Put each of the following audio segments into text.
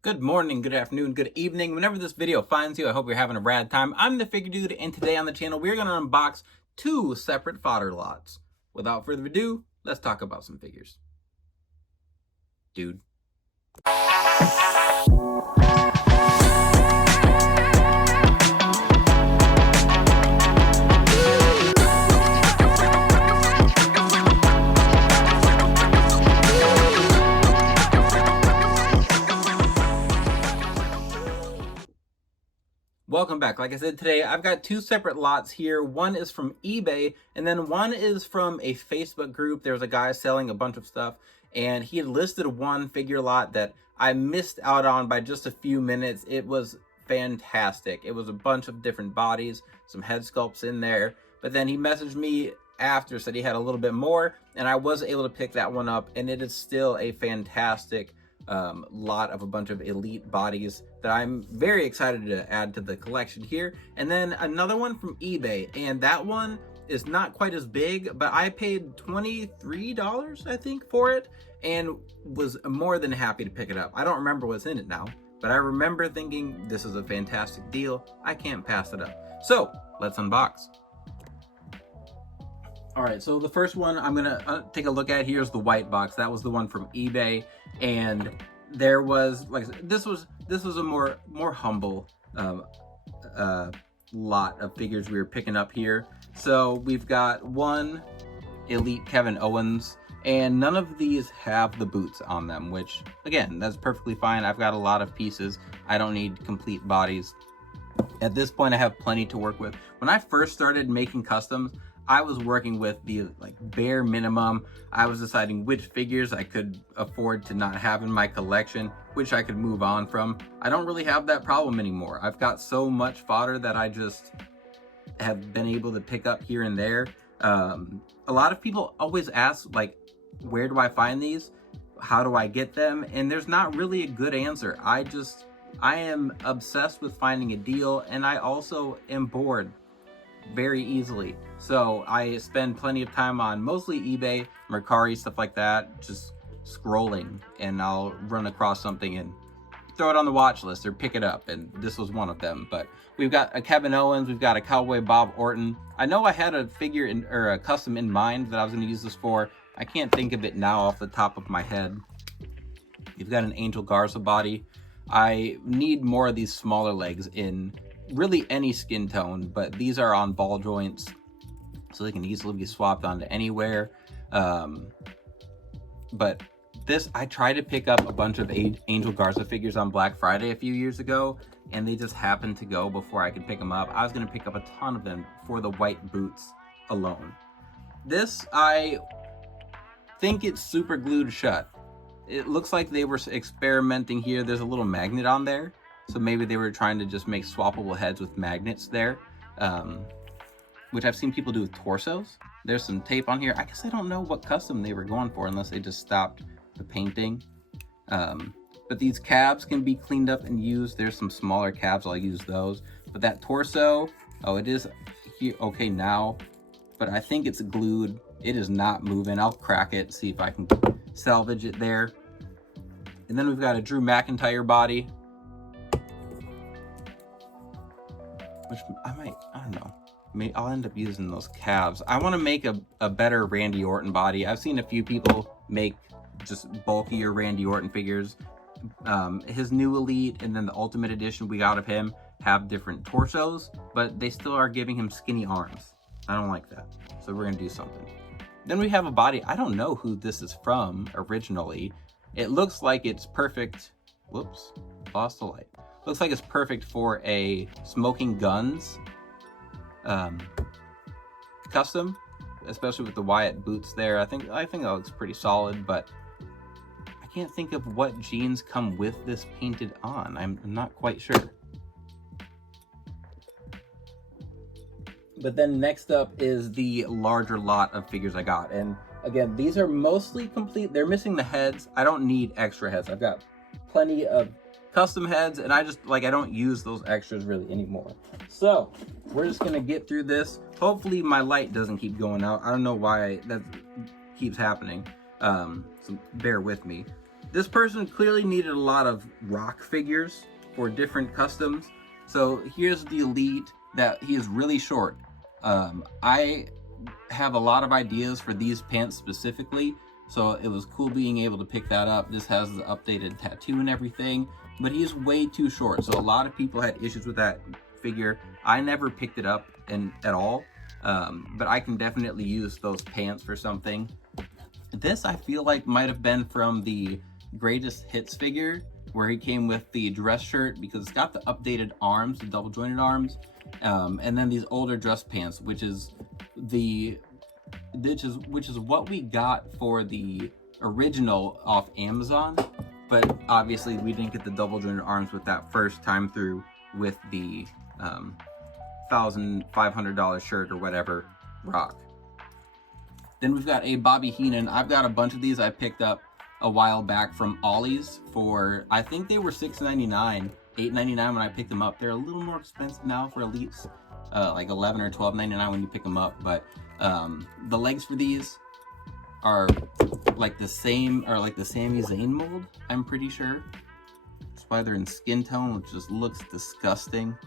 Good morning, good afternoon, good evening. Whenever this video finds you, I hope you're having a rad time. I'm the Figure Dude, and today on the channel, we're going to unbox two separate fodder lots. Without further ado, let's talk about some figures. Dude. Welcome back. Like I said, today I've got two separate lots here. One is from eBay, and then one is from a Facebook group. There was a guy selling a bunch of stuff, and he had listed one figure lot that I missed out on by just a few minutes. It was fantastic. It was a bunch of different bodies, some head sculpts in there, but then he messaged me after, said he had a little bit more, and I was able to pick that one up, and it is still a fantastic lot of a bunch of elite bodies that I'm very excited to add to the collection here. And then another one from eBay, and that one is not quite as big, but I paid $23, I think, for it, and was more than happy to pick it up. I don't remember what's in it now, but I remember thinking this is a fantastic deal. I can't pass it up. So let's unbox. All right, so the first one I'm gonna take a look at here is the white box. That was the one from eBay, and there was, like, this was a more humble lot of figures we were picking up here. So we've got one elite Kevin Owens, and none of these have the boots on them, which again, that's perfectly fine. I've got a lot of pieces. I don't need complete bodies. At this point, I have plenty to work with. When I first started making customs, I was working with the bare minimum. I was deciding which figures I could afford to not have in my collection, which I could move on from. I don't really have that problem anymore. I've got so much fodder that I just have been able to pick up here and there. A lot of people always ask, like, where do I find these? How do I get them? And there's not really a good answer. I am obsessed with finding a deal, and I also am bored very easily. So I spend plenty of time on mostly eBay, Mercari, stuff like that, just scrolling, and I'll run across something and throw it on the watch list or pick it up, and this was one of them. But we've got a Kevin Owens, we've got a Cowboy Bob Orton. I know I had a figure or a custom in mind that I was going to use this for. I can't think of it now off the top of my head. You've got an Angel Garza body. I need more of these smaller legs in really any skin tone, but these are on ball joints, so they can easily be swapped onto anywhere. But this, I tried to pick up a bunch of Angel Garza figures on Black Friday a few years ago, and they just happened to go before I could pick them up. I was going to pick up a ton of them for the white boots alone. This, I think it's super glued shut. It looks like they were experimenting here. There's a little magnet on there, so maybe they were trying to just make swappable heads with magnets there, which I've seen people do with torsos. There's some tape on here. I guess I don't know what custom they were going for unless they just stopped the painting. But these calves can be cleaned up and used. There's some smaller calves, I'll use those. But that torso, oh, it is here, okay now, but I think it's glued. It is not moving. I'll crack it, see if I can salvage it there. And then we've got a Drew McIntyre body, which I don't know. I'll end up using those calves. I want to make a better Randy Orton body. I've seen a few people make just bulkier Randy Orton figures. His new Elite and then the Ultimate Edition we got of him have different torsos, but they still are giving him skinny arms. I don't like that. So we're going to do something. Then we have a body. I don't know who this is from originally. It looks like it's perfect. Whoops, lost the light. Looks like it's perfect for a Smoking Guns custom, especially with the Wyatt boots there. I think that looks pretty solid, but I can't think of what jeans come with this painted on. I'm not quite sure. But then next up is the larger lot of figures I got, and again, these are mostly complete. They're missing the heads. I don't need extra heads. I've got plenty of custom heads, and I don't use those extras really anymore. So we're just gonna get through this. Hopefully my light doesn't keep going out. I don't know why that keeps happening, so bear with me. This person clearly needed a lot of rock figures for different customs. So here's the Elite that he is really short. I have a lot of ideas for these pants specifically, so it was cool being able to pick that up. This has the updated tattoo and everything, but he's way too short. So a lot of people had issues with that figure. I never picked it up at all, but I can definitely use those pants for something. This I feel like might have been from the Greatest Hits figure, where he came with the dress shirt because it's got the updated arms, the double jointed arms, and then these older dress pants, which is what we got for the original off Amazon, but obviously we didn't get the double jointed arms with that first time through with the $1,500 shirt or whatever rock. Then we've got a Bobby Heenan. I've got a bunch of these I picked up a while back from Ollie's for, I think they were $6.99, $8.99 when I picked them up. They're a little more expensive now for Elites, like $11 or $12.99 when you pick them up. But the legs for these are like the same, or like the Sami Zayn mold, I'm pretty sure. That's why they're in skin tone, which just looks disgusting.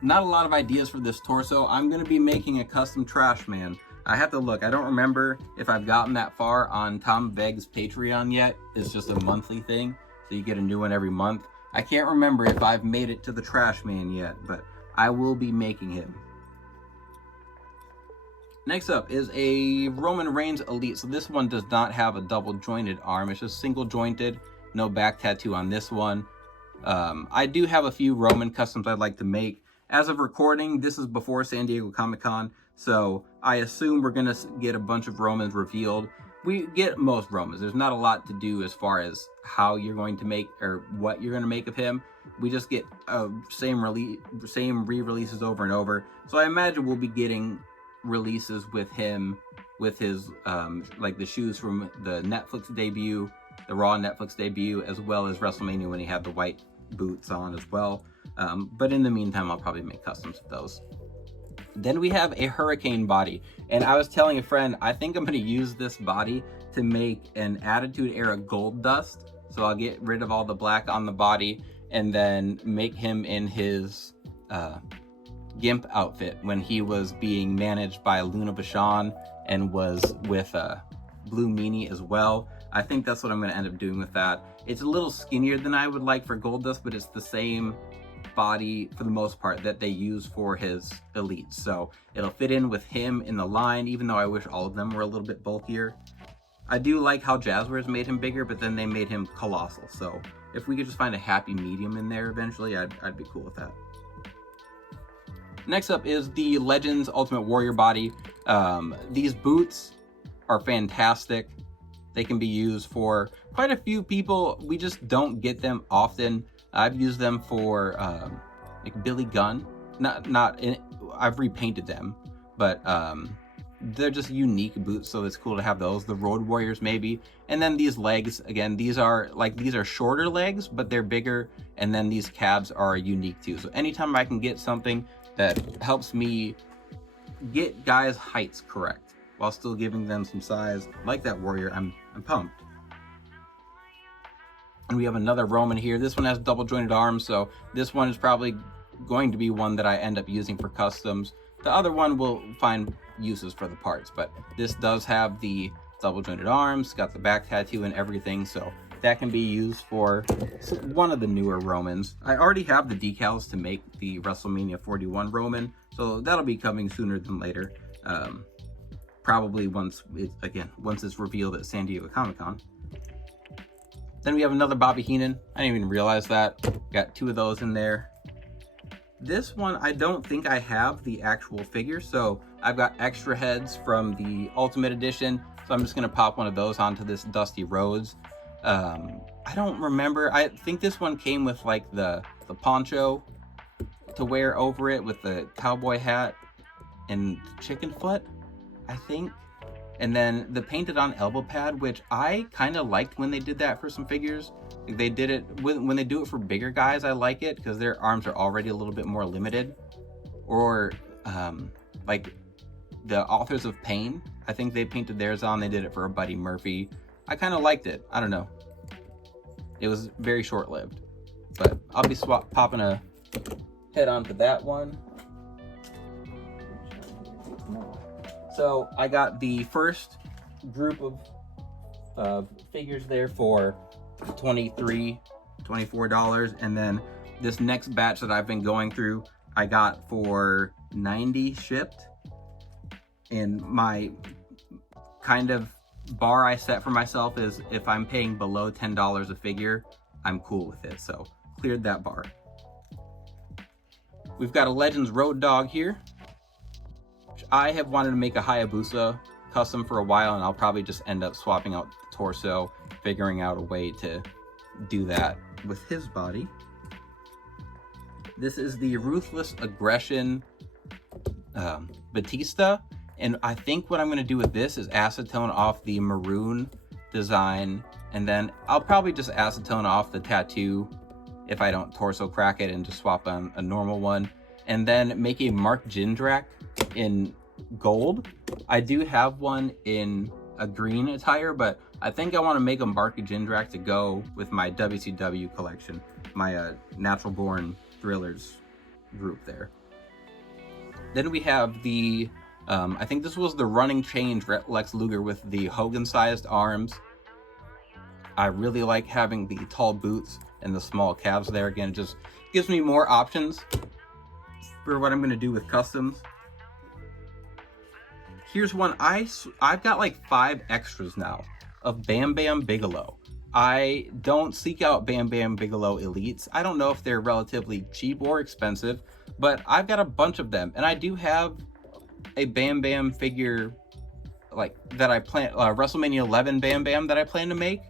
Not a lot of ideas for this torso. I'm gonna be making a custom trash man. I have to look. I don't remember if I've gotten that far on Tom Vegg's Patreon yet. It's just a monthly thing, so you get a new one every month. I can't remember if I've made it to the trash man yet, but I will be making him. Next up is a Roman Reigns Elite. So this one does not have a double jointed arm. It's just single jointed, no back tattoo on this one. I do have a few Roman customs I'd like to make. As of recording, this is before San Diego Comic-Con, so I assume we're going to get a bunch of Romans revealed. We get most Romans. There's not a lot to do as far as how you're going to make or what you're going to make of him. We just get same re-releases over and over. So I imagine we'll be getting releases with him, with his like the shoes from the Netflix debut, the Raw Netflix debut, as well as WrestleMania when he had the white boots on as well. But in the meantime, I'll probably make customs of those. Then we have a Hurricane body, and I was telling a friend, I think I'm going to use this body to make an Attitude Era Gold Dust. So I'll get rid of all the black on the body and then make him in his Gimp outfit when he was being managed by Luna Vachon and was with Blue Meanie as well. I think that's what I'm going to end up doing with that. It's a little skinnier than I would like for Gold Dust, but it's the same body for the most part that they use for his Elites. So it'll fit in with him in the line, even though I wish all of them were a little bit bulkier. I do like how Jazzwares made him bigger, but then they made him colossal. So if we could just find a happy medium in there eventually, I'd be cool with that. Next up is the Legends Ultimate Warrior body. These boots are fantastic. They can be used for quite a few people. We just don't get them often. I've used them for like Billy Gunn. I've repainted them, but they're just unique boots, so it's cool to have those. The Road Warriors maybe, and then these legs again. These are shorter legs, but they're bigger, and then these calves are unique too. So anytime I can get something that helps me get guys' heights correct while still giving them some size, like that Warrior, I'm pumped. And we have another Roman here. This one has double jointed arms, so this one is probably going to be one that I end up using for customs. The other one will find uses for the parts, but this does have the double jointed arms, got the back tattoo and everything, so that can be used for one of the newer Romans. I already have the decals to make the WrestleMania 41 Roman, so that'll be coming sooner than later. Probably once it's revealed at San Diego Comic-Con. Then we have another Bobby Heenan. I didn't even realize that. Got two of those in there. This one, I don't think I have the actual figure, so I've got extra heads from the Ultimate Edition, so I'm just gonna pop one of those onto this Dusty Rhodes. I don't remember. I think this one came with like the poncho to wear over it with the cowboy hat and chicken foot, I think. And then the painted on elbow pad, which I kind of liked when they did that for some figures. They did it when they do it for bigger guys. I like it because their arms are already a little bit more limited. Or like the Authors of Pain, I think they painted theirs on. They did it for a Buddy Murphy. I kind of liked it. I don't know. It was very short-lived. But I'll be popping a head onto that one. So I got the first group of figures there for $23, $24, and then this next batch that I've been going through I got for $90 shipped. And my kind of bar I set for myself is if I'm paying below $10 a figure, I'm cool with it. So cleared that bar. We've got a Legends Road Dog here. I have wanted to make a Hayabusa custom for a while, and I'll probably just end up swapping out the torso, figuring out a way to do that with his body. This is the Ruthless Aggression Batista, and I think what I'm going to do with this is acetone off the maroon design, and then I'll probably just acetone off the tattoo if I don't torso crack it and just swap on a normal one, and then make a Mark Jindrak in gold. I do have one in a green attire, but I think I want to make a Mark Jindrak to go with my WCW collection, my Natural Born Thrillers group there. Then we have the, I think this was the running change Lex Luger with the Hogan-sized arms. I really like having the tall boots and the small calves there. Again, it just gives me more options for what I'm going to do with customs. Here's one. I've got like 5 extras now of Bam Bam Bigelow. I don't seek out Bam Bam Bigelow Elites. I don't know if they're relatively cheap or expensive, but I've got a bunch of them. And I do have a Bam Bam figure like that I plan, WrestleMania 11 Bam Bam that I plan to make.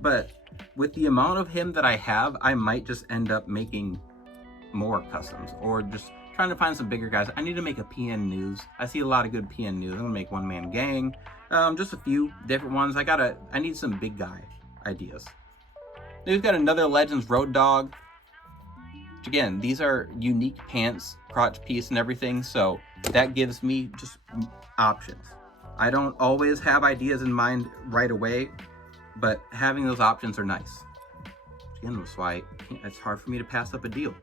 But with the amount of him that I have, I might just end up making more customs or just trying to find some bigger guys. I need to make a PN News. I see a lot of good PN News. I'm gonna make One Man Gang. Just a few different ones. I need some big guy ideas. Then we've got another Legends Road Dog. Which again, these are unique pants, crotch piece and everything, so that gives me just options. I don't always have ideas in mind right away, but having those options are nice. Again, that's why it's hard for me to pass up a deal.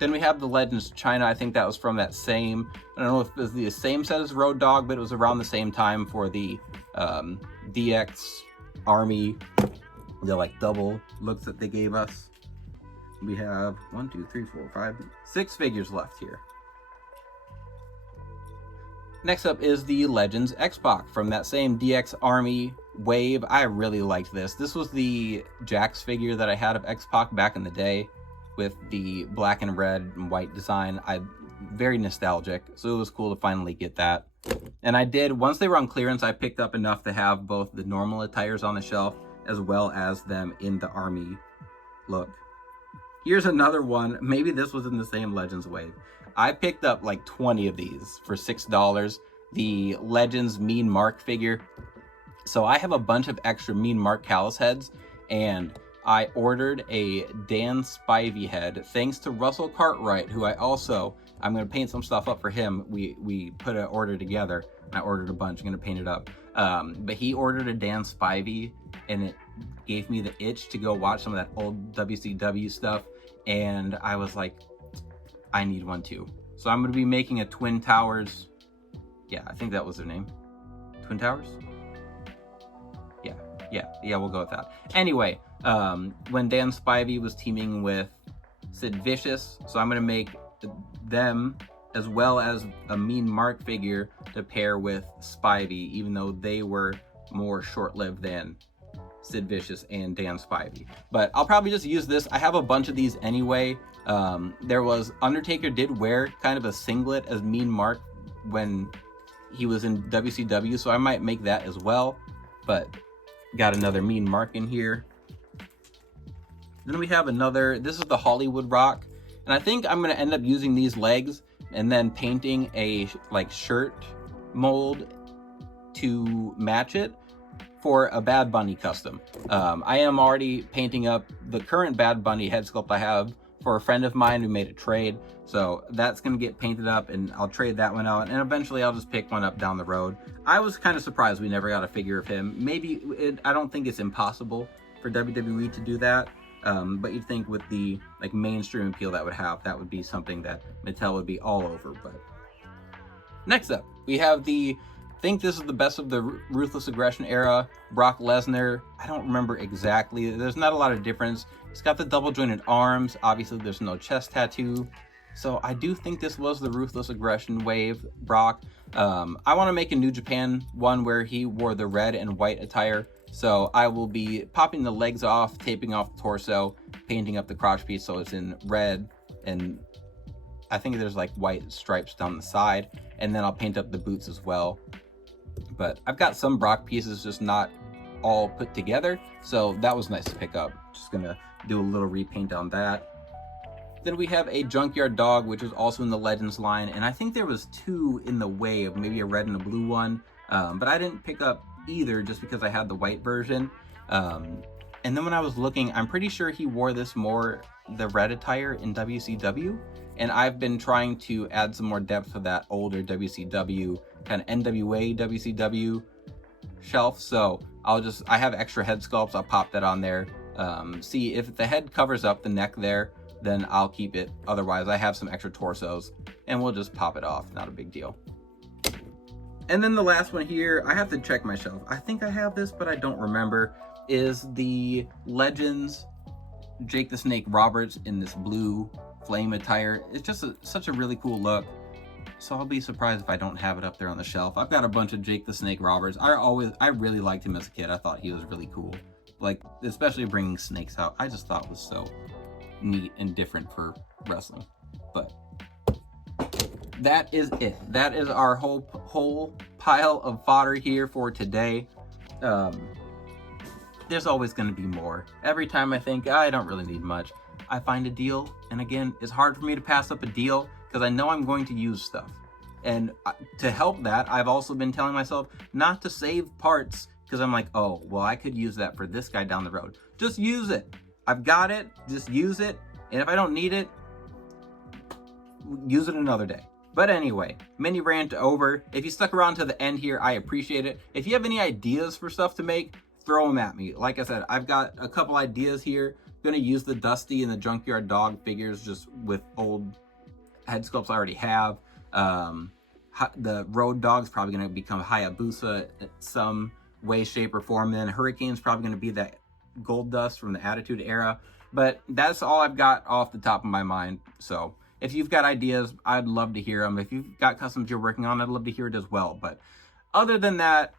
Then we have the Legends China. I think that was from that same, I don't know if it was the same set as Road Dog, but it was around the same time for the DX Army, the like double looks that they gave us. We have 1, 2, 3, 4, 5, 6 figures left here. Next up is the Legends X-Pac from that same DX Army wave. I really liked this. This was the Jax figure that I had of X-Pac back in the day, with the black and red and white design. Very nostalgic, so it was cool to finally get that. And I did, once they were on clearance, I picked up enough to have both the normal attires on the shelf as well as them in the army look. Here's another one. Maybe this was in the same Legends wave. I picked up like 20 of these for $6. The Legends Mean Mark figure. So I have a bunch of extra Mean Mark Callus heads, and I ordered a Dan Spivey head thanks to Russell Cartwright, who I'm going to paint some stuff up for him. We put an order together. I ordered a bunch. I'm going to paint it up. But he ordered a Dan Spivey, and it gave me the itch to go watch some of that old WCW stuff. And I was like, I need one too. So I'm going to be making a Twin Towers. Yeah, I think that was their name. Twin Towers? Yeah, we'll go with that. Anyway, when Dan Spivey was teaming with Sid Vicious, so I'm going to make them as well as a Mean Mark figure to pair with Spivey, even though they were more short-lived than Sid Vicious and Dan Spivey. But I'll probably just use this. I have a bunch of these anyway. Undertaker did wear kind of a singlet as Mean Mark when he was in WCW, so I might make that as well. But got another Mean Mark in here. Then we have another, this is the Hollywood Rock. And I think I'm going to end up using these legs and then painting a like shirt mold to match it for a Bad Bunny custom. I am already painting up the current Bad Bunny head sculpt I have for a friend of mine who made a trade. So that's going to get painted up, and I'll trade that one out, and eventually I'll just pick one up down the road. I was kind of surprised we never got a figure of him. I don't think it's impossible for WWE to do that. But you'd think with the like mainstream appeal that would be something that Mattel would be all over. But next up, we have I think this is the best of the Ruthless Aggression era, Brock Lesnar. I don't remember exactly. There's not a lot of difference. It's got the double jointed arms. Obviously, there's no chest tattoo. So I do think this was the Ruthless Aggression wave, Brock. I want to make a New Japan one where he wore the red and white attire. So I will be popping the legs off, taping off the torso, painting up the crotch piece so it's in red, and I think there's like white stripes down the side, and then I'll paint up the boots as well. But I've got some Brock pieces just not all put together, so that was nice to pick up. Just gonna do a little repaint on that. Then we have a Junkyard Dog, which is also in the Legends line, and I think there was two in the wave, maybe a red and a blue one, but I didn't pick up either just because I had the white version. And then when I was looking, I'm pretty sure he wore this more the red attire in WCW, and I've been trying to add some more depth to that older WCW kind of NWA WCW shelf. So I have extra head sculpts, I'll pop that on there. See if the head covers up the neck there, then I'll keep it. Otherwise I have some extra torsos and we'll just pop it off, not a big deal. And then the last one here, I have to check my shelf. I think I have this, but I don't remember, is the Legends Jake the Snake Roberts in this blue flame attire. It's just such a really cool look. So I'll be surprised if I don't have it up there on the shelf. I've got a bunch of Jake the Snake Roberts. I really liked him as a kid. I thought he was really cool. Like, especially bringing snakes out. I just thought it was so neat and different for wrestling. But that is it. That is our whole pile of fodder here for today. There's always going to be more. Every time I think I don't really need much, I find a deal. And again, it's hard for me to pass up a deal because I know I'm going to use stuff. And to help that, I've also been telling myself not to save parts because I'm like, oh, well, I could use that for this guy down the road. Just use it. I've got it. Just use it. And if I don't need it, use it another day. But anyway, mini rant over. If you stuck around to the end here, I appreciate it. If you have any ideas for stuff to make, throw them at me. Like I said, I've got a couple ideas here. I'm gonna use the Dusty and the Junkyard Dog figures just with old head sculpts I already have. The Road Dog's probably gonna become Hayabusa in some way, shape, or form. Then Hurricane's probably gonna be that Gold Dust from the Attitude Era. But that's all I've got off the top of my mind. So if you've got ideas, I'd love to hear them. If you've got customs you're working on, I'd love to hear it as well. But other than that,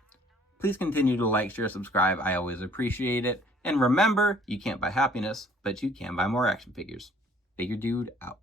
please continue to like, share, subscribe. I always appreciate it. And remember, you can't buy happiness, but you can buy more action figures. Figure Dude out.